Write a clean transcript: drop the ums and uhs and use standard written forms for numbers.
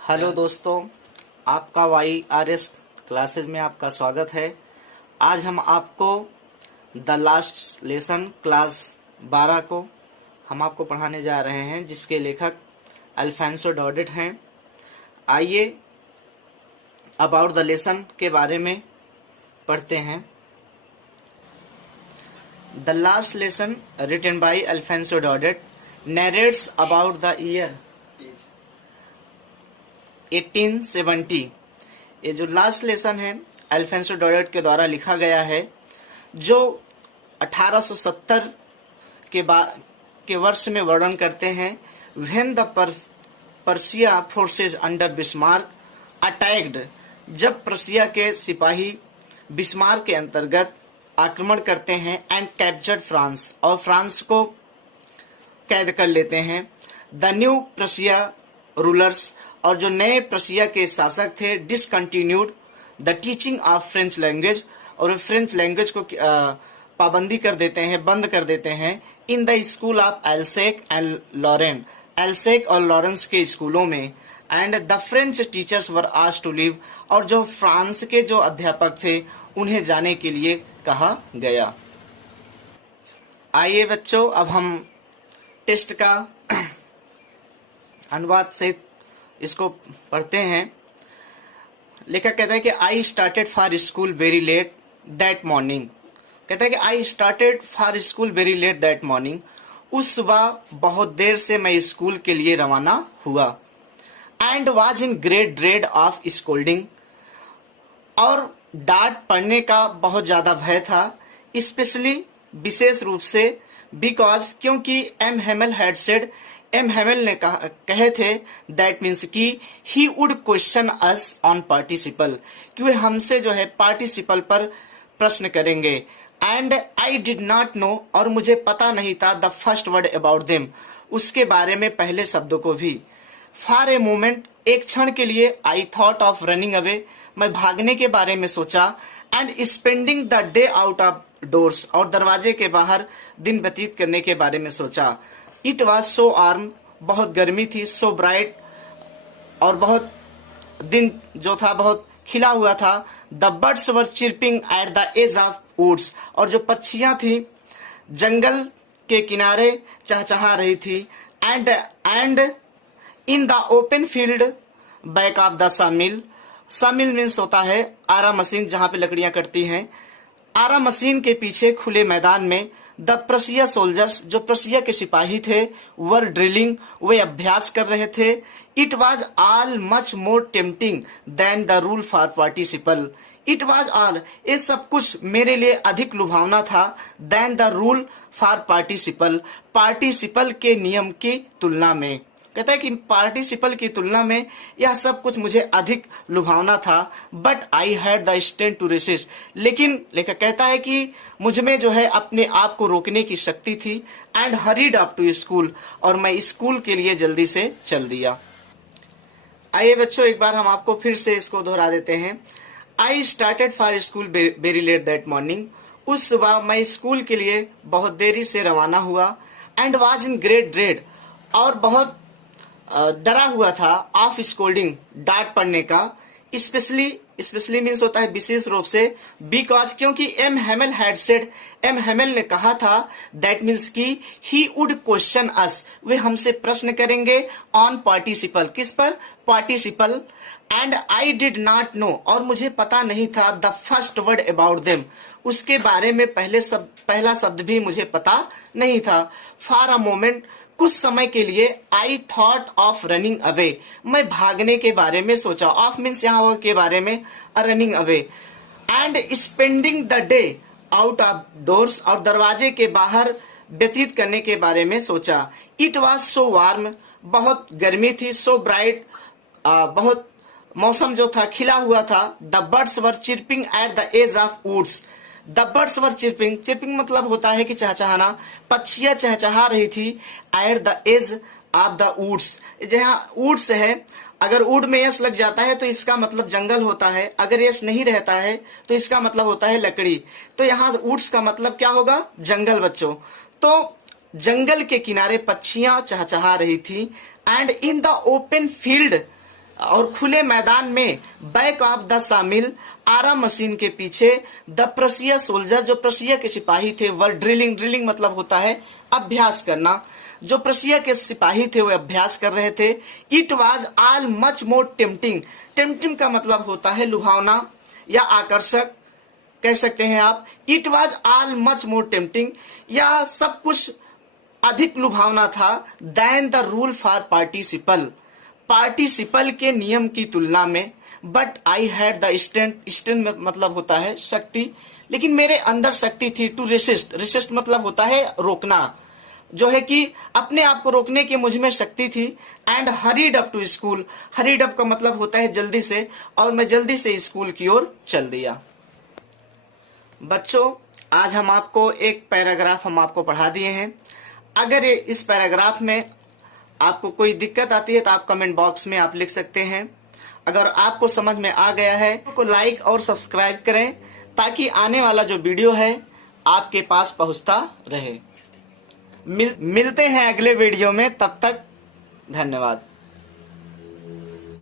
Hello दोस्तों, आपका YRS classes में आपका स्वागत है। आज हम आपको द लास्ट लेसन क्लास 12 को हम आपको पढ़ाने जा रहे हैं, जिसके लेखक अल्फांसो डॉडेट हैं। आइए अबाउट द लेसन के बारे में पढ़ते हैं। The last lesson written by Alphonse Daudet narrates about the year 1870। ये जो लास्ट लेसन है अल्फांसो डॉडेट के द्वारा लिखा गया है, जो 1870 के वर्ष में वर्णन करते हैं। When the Persia forces under Bismarck attacked, जब प्रसिया के सिपाही बिस्मार्क के अंतर्गत आक्रमण करते हैं, एंड कैप्चर्ड फ्रांस, और फ्रांस को कैद कर लेते हैं। द न्यू प्रसिया रूलर्स, और जो नए प्रसिया के शासक थे, discontinued the teaching of French language, और फ्रेंच लैंग्वेज को पाबंदी कर देते हैं, बंद कर देते हैं। In the school of Alsace and Lorraine, Alsace और लॉरेंस के स्कूलों में। And the French teachers were asked to leave, और जो फ्रांस के जो अध्यापक थे उन्हें जाने के लिए कहा गया। आइए बच्चों, अब हम टेस्ट का अनुवाद से इसको पढ़ते हैं। लेखक कहता है कि I started for school very let that morning. कहता है कि I started for school very let that morning. उस सुबह बहुत देर से मैं स्कूल के लिए रवाना हुआ। And was in great dread of scolding, और डांट पड़ने का बहुत ज्यादा भय था। स्पेशली, विशेष रूप से, बिकॉज, क्योंकि M Hemal had said, M Hemal ने कहे थे, दैट मीन्स कि he would question us on participle, कि वे हमसे जो है पार्टिसिपल पर प्रश्न करेंगे। And I did not know, और मुझे पता नहीं था, the first word about them, उसके बारे में पहले शब्दों को भी। फॉर ए मोमेंट, एक क्षण के लिए, I thought of running away, मैं भागने के बारे में सोचा। And spending the day out of doors, और दरवाजे के बाहर दिन व्यतीत करने के बारे में सोचा। इट वॉज सो वार्म, बहुत गर्मी थी। सो ब्राइट, और बहुत दिन जो था बहुत खिला हुआ था। The birds were chirping at the edge of woods, और जो पक्षियां थी जंगल के किनारे चहचहा रही थी। And in the open field back of the सामिल, सामिल मीन्स होता है आरा मशीन, जहां पे लकड़ियां कटती हैं। आरा मशीन के पीछे खुले मैदान में द प्रसिया सोल्जर्स, जो प्रसिया के सिपाही थे, वर ड्रिलिंग, वे अभ्यास कर रहे थे। It was all much more tempting than the rule for participle. It was all, ये सब कुछ मेरे लिए अधिक लुभावना था, than the rule for participle, participle के नियम की तुलना में। कहता है कि पार्टिसिपल की तुलना में यह सब कुछ मुझे अधिक लुभावना था। But I had the strength to resist, लेकिन लेखक कहता है कि मुझ में जो है अपने आप को रोकने की शक्ति थी। And hurried up to school, और मैं स्कूल के लिए जल्दी से चल दिया। आइए बच्चों, एक बार हम आपको फिर से इसको दोहरा देते हैं। I started for school very let that morning, उस सुबह मैं स्कूल के लिए बहुत देरी से रवाना हुआ। And was in great dread, और बहुत डरा हुआ था, ऑफ स्कोल्डिंग, डांट पड़ने का। स्पेशली मीन्स होता है विशेष रूप से। बिकॉज, क्योंकि M Hemal had said, M Hemal ने कहा था, दैट मीन्स कि ही वुड क्वेश्चन अस, वे हमसे प्रश्न करेंगे, ऑन पार्टिसिपल, किस पर, participle. And I did not know, और मुझे पता नहीं था, the first word about them, उसके बारे में पहला शब्द भी मुझे पता नहीं था। फॉर अ मोमेंट, कुछ समय के लिए, I thought of running away, मैं भागने के बारे में सोचा। ऑफ मीन्स यहाँ के बारे में, running away. And spending the day out of doors, और दरवाजे के बाहर व्यतीत करने के बारे में सोचा। इट वॉज सो वार्म, बहुत गर्मी थी। सो ब्राइट, बहुत मौसम जो था खिला हुआ था। The birds were chirping at the edge of woods, the birds were chirping, chirping मतलब होता है कि चहचहाना, पक्षियां चहचहा रही थी। At the edge of the woods, जहाँ वुड्स है, अगर वुड में यस लग जाता है तो इसका मतलब जंगल होता है, अगर यस नहीं रहता है तो इसका मतलब होता है लकड़ी। तो यहाँ वुड्स का मतलब क्या होगा, जंगल बच्चों। तो जंगल के किनारे पक्षियां चहचहा रही थी। And in the open field और खुले मैदान में बैक ऑफ द शामिल आरा मशीन के पीछे द प्रसिया सोल्जर, जो प्रसिया के सिपाही थे, वर ड्रिलिंग, ड्रिलिंग मतलब होता है अभ्यास करना, जो प्रसिया के सिपाही थे वो अभ्यास कर रहे थे। It was all much more tempting, tempting का मतलब होता है लुभावना या आकर्षक कह सकते हैं आप। It was all much more tempting, या सब कुछ अधिक लुभावना था, than the rule for participle, participle के नियम की तुलना में। But I had the strength, strength मतलब होता है शक्ति, लेकिन मेरे अंदर शक्ति थी टू रेसिस्ट, रेसिस्ट मतलब होता है रोकना, जो है कि अपने आप को रोकने की मुझ में शक्ति थी। And hurried up to school, hurried up का मतलब होता है जल्दी से, और मैं जल्दी से स्कूल की ओर चल दिया। बच्चों, आज हम आपको एक पैराग्राफ हम आपको पढ़ा दिए हैं। अगर इस पैराग्राफ में आपको कोई दिक्कत आती है तो आप कमेंट बॉक्स में आप लिख सकते हैं। अगर आपको समझ में आ गया है तो लाइक और सब्सक्राइब करें, ताकि आने वाला जो वीडियो है आपके पास पहुंचता रहे। मिलते हैं अगले वीडियो में, तब तक धन्यवाद।